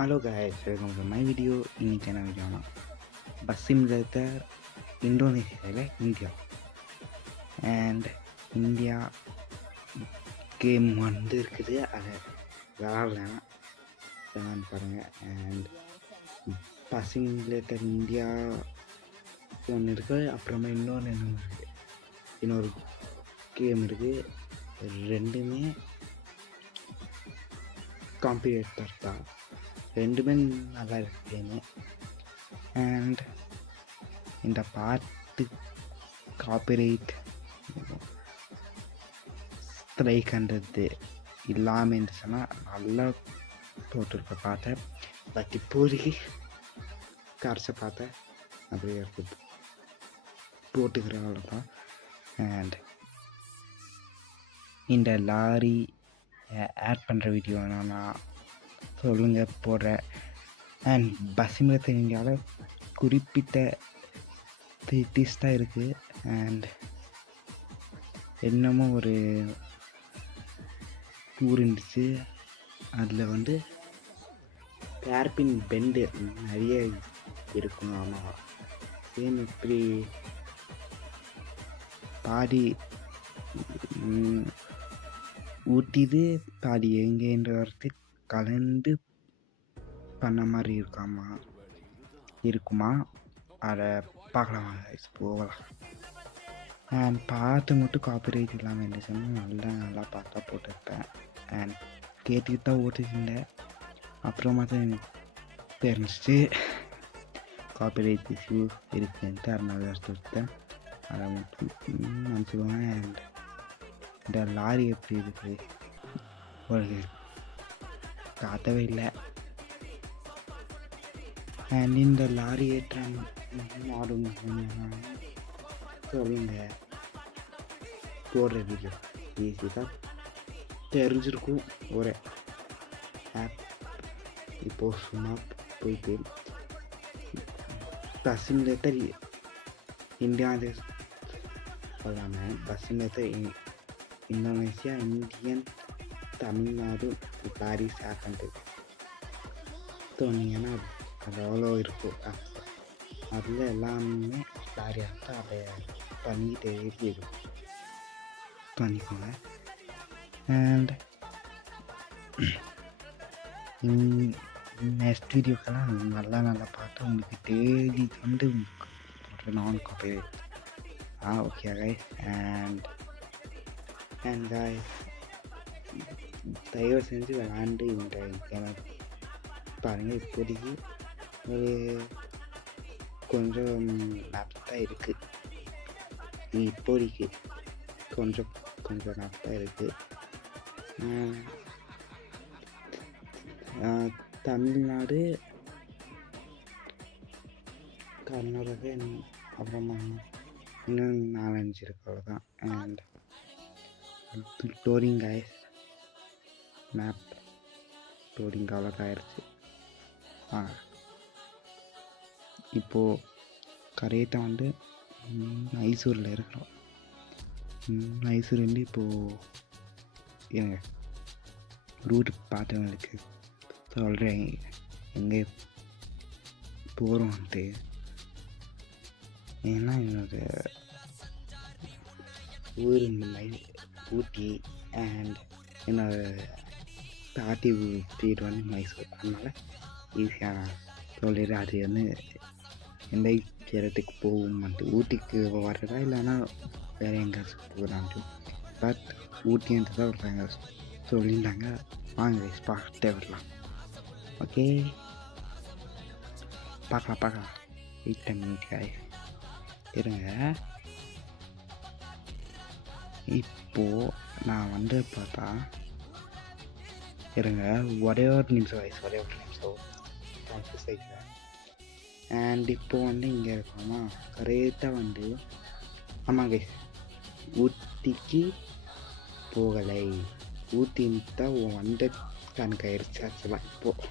Hello guys, welcome to my video. இன்றைக்கி என்ன வீடியோனா bus simulator இந்தோனேஷியாவில் இந்தியா அண்ட் இந்தியா கேம் வந்து இருக்குது. அதை விளாட்லாம் பாருங்கள். அண்ட் பஸ் சிமுலேட்டர் இந்தியா ஒன்று இருக்குது, அப்புறமா இன்னொரு கேம் இருக்குது. ரெண்டுமே காம்படிட்டர் தான், ரெண்டுமே நல்லா இருக்கு கேமு. அண்ட் இந்த பாட்டு காப்பிரைட் ஸ்ட்ரைக்ன்றது இல்லாமல் இருந்துச்சுன்னா நல்லா போட்டிருக்க பார்த்தேன். பட் இப்போதைக்கு கரைச்ச பார்த்தேன் அப்படியே இருக்குது, போட்டுக்கிறவங்கள தான். அண்ட் இந்த லாரி ஆட் பண்ணுற வீடியோ நான் சொல்லுங்கள் போடுறேன். அண்ட் பஸ் சிமுலேட்டர் இந்தியாவில் குறிப்பிட்ட சிட்டிஸ் தான் இருக்குது. அண்ட் என்னமோ ஒரு ஊர் இருந்துச்சு, அதில் வந்து ஹேர்பின் பெண்டு நிறைய இருக்கும். ஆமாம், சேம் இப்படி பாடி ஊட்டிது பாடி எங்கேன்ற வரத்து கலந்து பண்ண மாதிரி இருக்குமா. அதை பார்க்கலாமா, போகலாம். அண்ட் பார்த்து மட்டும் காப்பிரைட் இல்லாமல் இருந்துச்சுன்னா நல்லா பார்த்தா போட்டிருப்பேன். அண்ட் கேட்டுக்கிட்டு தான் ஓட்டிருந்தேன், அப்புறமா தான் எனக்கு தெரிஞ்சிச்சு காப்பிரைட் இஷ்யூ இருக்குன்ட்டு. அதனால எடுத்துட்டேன், அதை மட்டும் நினச்சிக்கோங்க. அண்ட் இந்த லாரி எப்படி இருக்குது, ஒரு காத்தவே இல்லை. அண்ட் இந்த லாரி ஏற்ற மாடும் சொல்லுங்க, போடுற வீடியோ ஈஸி தான் தெரிஞ்சிருக்கும். ஒரு ஆப் இப்போது சும்மா போயிட்டு பஸ் சிமுலேட்டர் இந்தியா சொல்லாமல் bus simulator Indonesia, Indian, Tamil Nadu, Paris ஆக்கண்டு தோணிங்கன்னா அது எவ்வளோ இருக்கும். அதில் எல்லாமே லாரி ஆகிட்டு அதை பண்ணிக்கிட்டே இருக்கும், பண்ணிக்கோங்க. அண்ட் நெக்ஸ்ட் வீடியோக்கெல்லாம் நல்லா பார்த்து உங்களுக்கு தேடி வந்து நான் காப்பி ஓகே கைஸ். அண்ட் கைஸ், தயவு செஞ்சு விளாண்டு இந்த கேமை பாருங்கள். இப்போதைக்கு ஒரு கொஞ்சம் மேப் தான் இருக்குது, இப்போதைக்கு கொஞ்சம் மேப் தான் இருக்குது. தமிழ்நாடு, கர்நாடகா, அப்புறமா இன்னும் 4-5 இருக்கு, அவ்வளோதான். And loading guys, map loading அவ்வளோதான் ஆயிடுச்சு. இப்போது கரெக்டாக வந்து மைசூரில் இருக்கிறோம். மைசூர்லேருந்து இப்போது எங்க ரூட் பார்த்தவங்களுக்கு சொல்கிறேன் எங்கே போகிறோன்ட்டு. ஏன்னா என்னோட ஊர் ஊட்டி அண்ட் என்னோட பாட்டி வீடு வந்து மைசூர், அதனால் ஈஸியாக சொல்லிடு. அது வந்து எந்த இடத்துக்கு போகும்ட்டு, ஊட்டிக்கு வர்றதா இல்லைன்னா வேறு எங்கேயாச்சும் போகலான்ட்டு. பட் ஊட்டின்ட்டு தான் ஒருத்தாங்க சொல்லியிருந்தாங்க. வாங்க பார்த்துட்டே வரலாம். ஓகே, பார்க்கலாம். 8 மினிட் இருங்க. இப்போது நான் வந்து பார்த்தா இருங்க, ஒரே ஒரு நிமிஷம் செய்கிறேன். அண்ட் இப்போது வந்து இங்கே இருக்கோமா, கரெக்டாக வந்து ஆமாங்க ஊட்டிக்கு போகலை, ஊட்டின்னு தான் வந்து கணக்காயிருச்சு ஆக்சுவலாக. இப்போது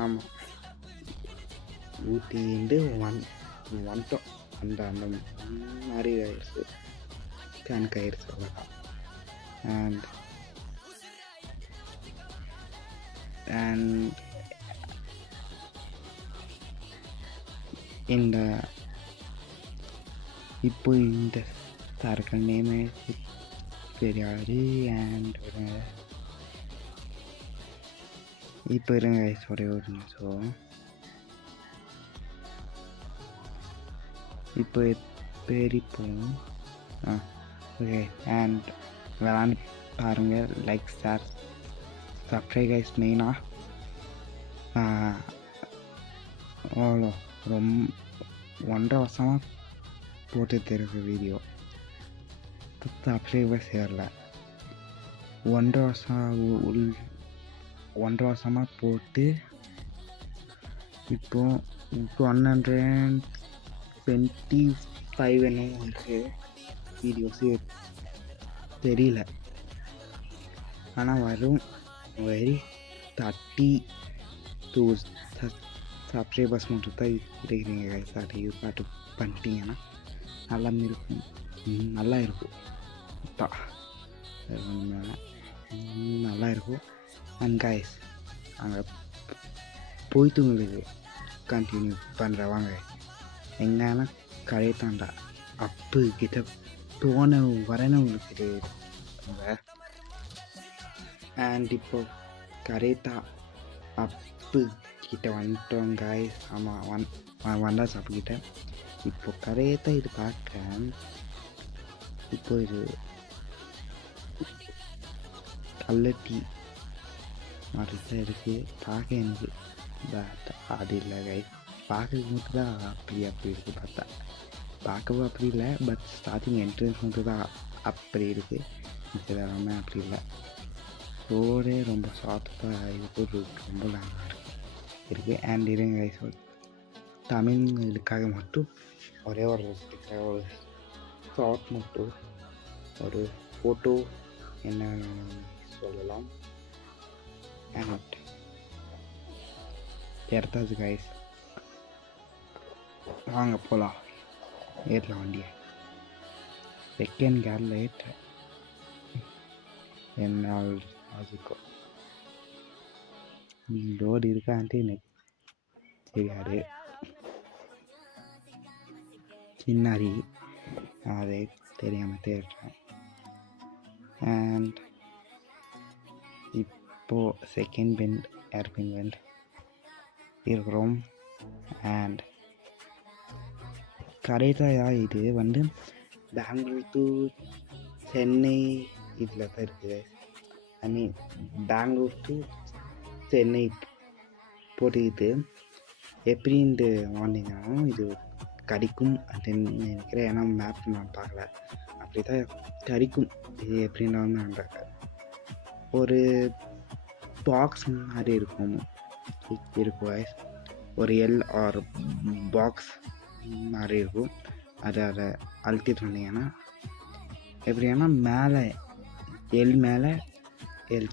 ஆமாம், ஊட்டின்னு வந்துட்டோம், அந்த மாதிரி ஆயிடுச்சு, கணக்காயிருச்சு, அவ்வளோதான். அண்ட் இந்த இப்போ இந்த சரக்கு நேமே தெரியாது. அண்ட் இப்போ இருங்க guys, ஒரே ஒரு நிமிஷம். இப்போ பேரிப்போம். ஓகே, அண்ட் விளாண்டு பாருங்கள். Like, share, subscribe guys. மெயினாக அவ்வளோ ரொம்ப 1.5 வருஷமாக போட்டுட்டு இருக்க வீடியோ சப்ஸ்கிரைபர்ஸ் சேரல. 1.5 வருஷமாக போட்டு இப்போ 125 என்னமோ வந்து வீடியோஸு தெரியல. ஆனால் வரும். வெரி 32 சப்ஸ்கிரைபர்ஸ் மட்டும் தான் இருக்கிறீங்க கைஸ். அதை பாட்டு பண்ணிட்டீங்கன்னா நல்லா இருக்கும் தான், நல்லா இருக்கும். அண்ட் கைஸ், அங்கே போய்ட்டு உங்களுக்கு கண்டினியூ பண்ணுற வாங்க. எங்கன்னா கரைத்தாண்டா அப்பு கிட்ட போன வரணும் உங்களுக்கு தெரியுங்க. அண்ட் இப்போ கரைத்தா அப்பு கிட்ட வந்துட்டோம் கைஸ். ஆமாம், வந்தா சாப்பு கிட்ட. இப்போ கரையத்தான் இது பார்க்க. இப்போ இது கல்லட்டி மாதிரி தான் இருக்குது பார்க்க. எனக்கு அது இல்லை கைஸ், பார்க்கறதுக்கு மட்டும் தான் அப்படி இருக்குது. பார்த்தா பார்க்கவும் அப்படி இல்லை, பட் ஸ்டார்டிங் என்ட்ரன்ஸ் மட்டும் தான் அப்படி இருக்குது. எல்லாமே அப்படி இல்லை. ரோடே ரொம்ப சாஃப்டாக இருக்குது, ரொம்ப லாங்காக இருக்குது. அண்ட் இருங்க கைஸ், தமிழ்களுக்காக மட்டும் ஒரே ஒரு ஷார்ட் மட்டும் ஒரு ஃபோட்டோ என்ன சொல்லலாம். அண்ட் எடுத்தாச்சு கைஸ், வாங்க போகலாம். ஏற்றலாம் வண்டியை. செகண்ட் கேரில் ஏற்ற என்ன ஆச்சுக்கும் லோடு இருக்கான்ட்டு எனக்கு தெரியாது. சின்னாரி அதை தெரியாமல் தேடுறேன். அண்ட் இப்போது செகண்ட் பெண்ட், ஏர்பின் பெண்ட் இருக்கிறோம். அண்ட் கரெக்டாக இது வந்து பெங்களூர் டு சென்னை இதில் தான் இருக்குது. ஐ மீன் பெங்களூர் டு சென்னை போட்டுக்கிட்டு எப்படின்ட்டு வாங்கினாலும் இது கிடைக்கும் அப்படின்னு நினைக்கிறேன். ஏன்னா மேப் நான் பார்க்கல, அப்படி தான் கிடைக்கும். இது எப்படின்னா ஒரு பாக்ஸ் மாதிரி இருக்கும் ஒரு எல் ஆர் பாக்ஸ் மாதிரி இருக்கும். அதை அழுத்திட்டு வந்தீங்கன்னா எப்படின்னா மேலே எல் மேலே எல்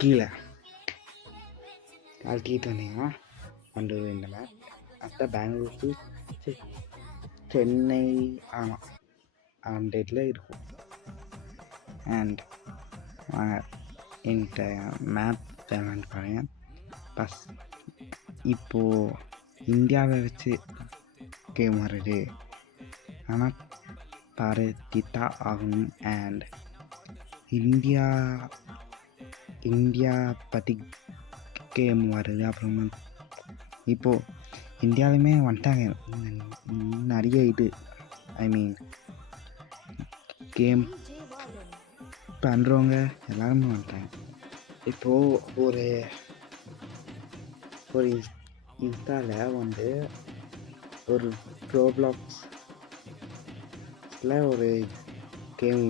கீழே அழுத்திட்டு வந்தீங்கன்னா கொண்டு இந்த மேப் அதுதான் பெங்களூர் டு சென்னை. ஆமாம், அந்த இதில் இருக்கும். அண்ட் என்கிட்ட மேப் வேணான்னு பாருங்கள். இப்போது இந்தியாவை வச்சு கேம் வருது, ஆனால் பாரதித்தா ஆகணும். அண்ட் இந்தியா பற்றி கேம் வருது. அப்புறமா இப்போது இந்தியாவிலுமே வந்துட்டாங்க நிறைய இது, ஐ மீன் கேம் பண்ணுறவங்க எல்லாருமே வந்துட்டாங்க. இப்போது ஒரு இன்ஸ்டாவில் வந்து ஒரு ரோப்ளாக்ஸில் ஒரு கேம்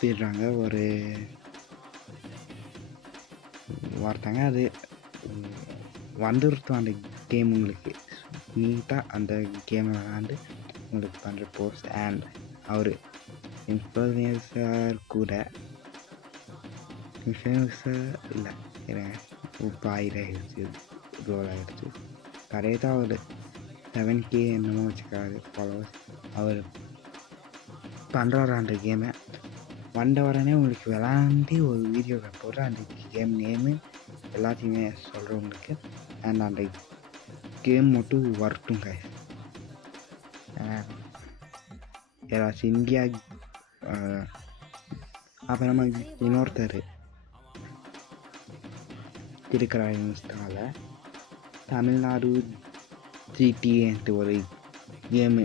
விடுறாங்க. ஒருத்தங்க அது வந்துருத்தோம் அந்த கேம் உங்களுக்கு நீட்டாக அந்த கேமை விளாண்டு உங்களுக்கு பண்ணுற போஸ்ட். அண்ட் அவர் இன்ஃப்ளூயன்சர் கூட இல்லை இப்போ ஆயிடுச்சு, ரோல் ஆகிடுச்சு. கரெக்டாக ஒரு 7K என்னமோ வச்சுக்காரு ஃபாலோவர்ஸ். அவர் பண்ணுறாரு அந்த கேமை. வந்த உடனே உங்களுக்கு விளாண்டு ஒரு வீடியோ போட்டு அந்த கேம் நேமு எல்லாத்தையுமே சொல்கிறேன் உங்களுக்கு. அண்ட் அந்த கேம் மட்டும் வரட்டுங்க. ஏதாச்சும் இந்தியா அப்புறமா இன்னொருத்தர் இருக்கிறார் இன்ஸ்டாவில் தமிழ்நாடு ஜிடிஏன்ட்டு ஒரு கேமு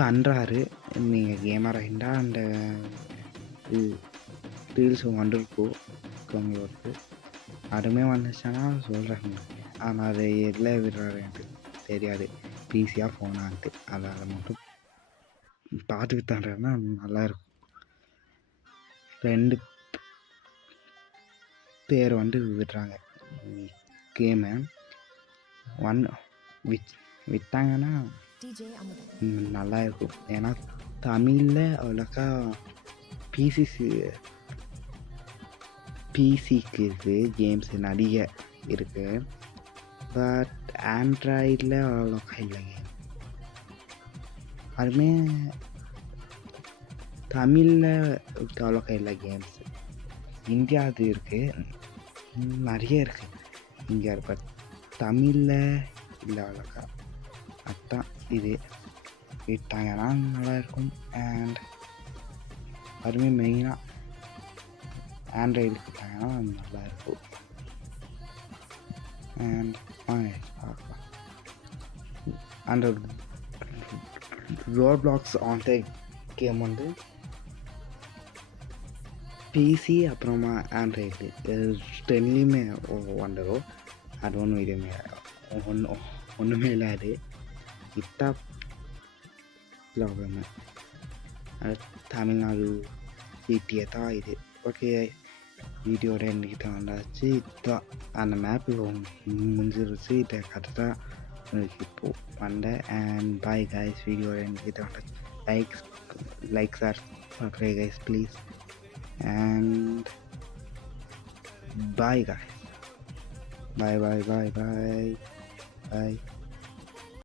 பண்ணுறாரு. நீங்கள் கேமரா இருந்தால் அந்த ரீல்ஸ் வந்திருக்கும் உங்களுக்கு. அதுவுமே வந்துச்சுன்னா சொல்கிறேன். ஆனால் அதை எதில் விடுறாரு எனக்கு தெரியாது, பிசியாக ஃபோனான்ட்டு. அதை மட்டும் பார்த்துக்கிட்டு தாண்டா நல்லாயிருக்கும். 2 பேர் விடுறாங்க கேமை. விட்டாங்கன்னா நல்லா இருக்கும். ஏன்னா தமிழில் அவ்வளோக்கா பிசிக்கு இருக்குது கேம்ஸ் நிறைய இருக்குது. பட் ஆண்ட்ராய்டில் அவ்வளோக்கா இல்லை கேம். அதுவுமே தமிழில் அவ்வளோக்கா இல்லை கேம்ஸ். இந்தியா அது இருக்குது, நிறைய இருக்குது இந்தியா. பட் தமிழில் இல்லை அவ்வளோக்கா. அதுதான் இது விட்டாங்கன்னா நல்லாயிருக்கும். அண்ட் அதுவுமே மெயினாக ஆண்ட்ராய்டு விட்டாங்கன்னா நல்லாயிருக்கும். அண்ட் பார்க்கலாம். அந்த ரோப்ளாக்ஸ் ஆன்லைன் கேம் பிசி அப்புறமா ஆண்ட்ராய்டு 2லேயுமே வந்துடும். அது ஒன்றுமே இல்லை. அது இதுதான் ப்ராப்ளம். தமிழ்நாடு சிட்டியை தான் இது. ஓகே, வீடியோட என்கிட்ட வந்தாச்சு. இதுதான் அந்த மேப்பு முடிஞ்சிருச்சு. இதை கதை தான் உங்களுக்கு இப்போது வந்தேன். And bye guys. வீடியோட என்கிட்ட வந்தாச்சு. Likes or subscribe guys please. And bye guys. Bye.